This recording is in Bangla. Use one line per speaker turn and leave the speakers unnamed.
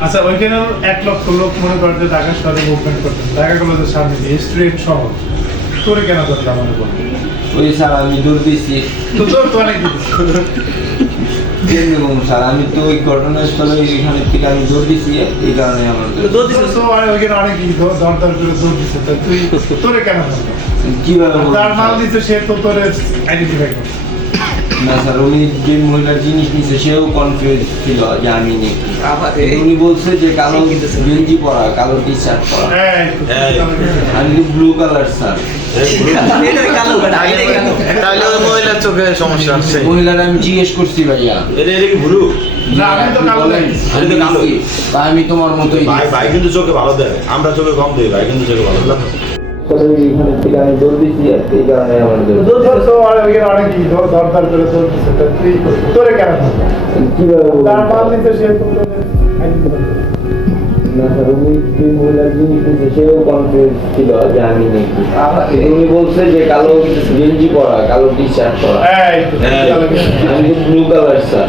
আচ্ছা ওইখানে এক লক্ষ লোক মনে করেন যে ঢাকা শহরে মুভমেন্ট করতেন ঢাকা কলেজের সামনে দিয়ে স্টুডেন্ট শহর। তোরে কেন করতে মনে করব
ওই স্যার আমি দৌড় দিয়েছি।
তো তোর তো অনেক
স্যার আমি তো ওই ঘটনাস্থলে এখানে থেকে আমি দৌড় দিয়েছি এই কারণে আমার দৌড়।
তোর তো ওইখানে অনেক কিছু দর- দরদার করে দৌড় তুই তোরে কেন
কীভাবে
যার মাল
স্যার?
সে তো তোরে আইডেন্টিফাই করছে।
না স্যার উনি যে মহিলার জিনিস নিছে সেও কনফিউজ ছিল যে আমি উনি বলছে যে কালো গেঞ্জি পরা কালো টি শার্ট পরা। আমি ব্লু কালার স্যার
তাহলে ওই মহিলার চোখে সমস্যা হচ্ছে
মহিলার আমি জিজ্ঞেস করছি ভাইয়া।
এটা কি ভুরু?
আমি
তোমার মতোই
ভাই ভাই কিন্তু চোখে ভালো দেয়। আমরা চোখে কম দিই ভাই কিন্তু চোখে ভালো দেয়।
এখানে থেকে আমি দৌড় দিচ্ছি এই কারণে আমার দৌড়।
তোর তো অনেক- ওইখানে অনেক কিছু দর- দরদার করে দৌড় দিচ্ছে তা তুই তোরে কেন করল
কীভাবে বলব?
যার মাল
স্যার?
দিচ্ছে সে তো তোরে আইডেন্টিফাই করছে
না স্যার উনি বলছে যে কালো গেঞ্জি পরা কালো টি শার্ট পরা। আমি ব্লু কালার স্যার।